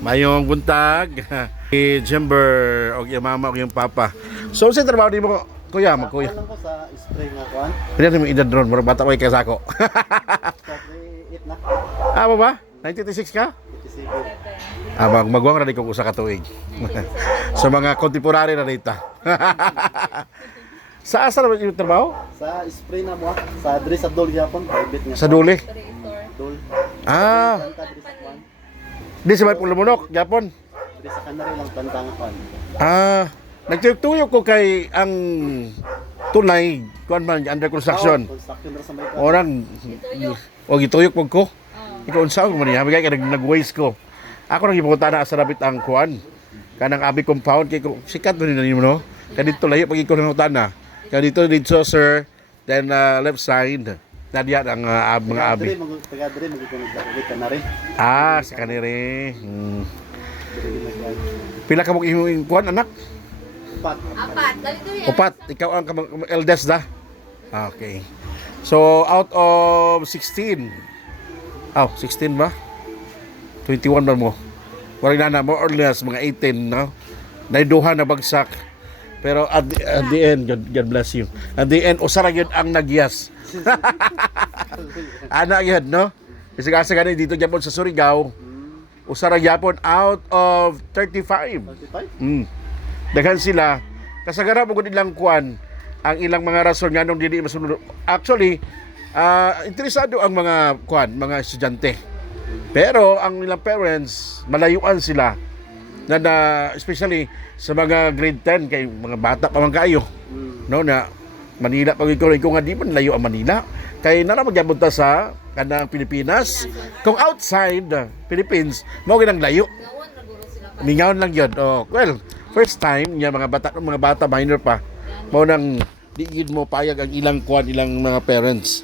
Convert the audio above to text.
Mayong buntag. December og yung mama og yung papa. So sa trabaho di mo kuya, magkuya. Alam ko sa spring nga kuan. Pwede mo edad ron, mura bata ko kay sako. Sa 8 na. Mo ba? 1986 ka? 87. Magwang ra di ko usa ka tuig. Sa mga contemporary na dita. Sa asa naman yung trabaho? Sa spring na mo. Sa Dre sa Dol gyapon, private nga. Sa Duli. Dol. Planta Dre sa kuan. Di sa may Pulamunok, Japon. Dre sa Canary lang planta nga kuan. Nagtuyok-tuyok ko kay ang tunay kuan man under construction. Construction ra sa may kuan. Orang o gituyok pag ko. Ikaw unsa ko man niya, bigay ka nag-waste ko. Ako nang ipunta na sa rabit ang kuan. Kanang abi compound kay ko sikat man ni mo no. Kadito layo pag ikaw nang utana. Kadito dito sir, then left side. Nadiya ang mga abi. Taga Dre mag-kunig Canary. Sa kanire. Pila ka mo imong kuan anak? Apat. Upat, ikaw ang eldest da? Okay. So, out of 16. 16 ba? 21 ba mo? Warang na more or less, mga 18, no? Naiduha na bagsak. Pero at the end, God bless you. At the end, usara yun ang nagyas. Anak yun, no? Kasi kasi ganun dito Japon sa Surigao, usara Japon out of 35. 35? Daghan sila kasagara mo gud ilang kuan ang ilang mga rason nganong dili masunod. Actually, interesado ang mga kuan, mga estudyante. Pero ang ilang parents malayuan sila na especially sa mga grade 10 kay mga bata pa man kaayo. No na Manila pag ikaw nga di man layo ang Manila kay nara magyabot ta sa kanang Pilipinas. Kung outside Philippines mao ginang layo. Mingaon lang yun. Well, first time niya mga bata minor pa mao nang di gid mo payag ang ilang kuan ilang mga parents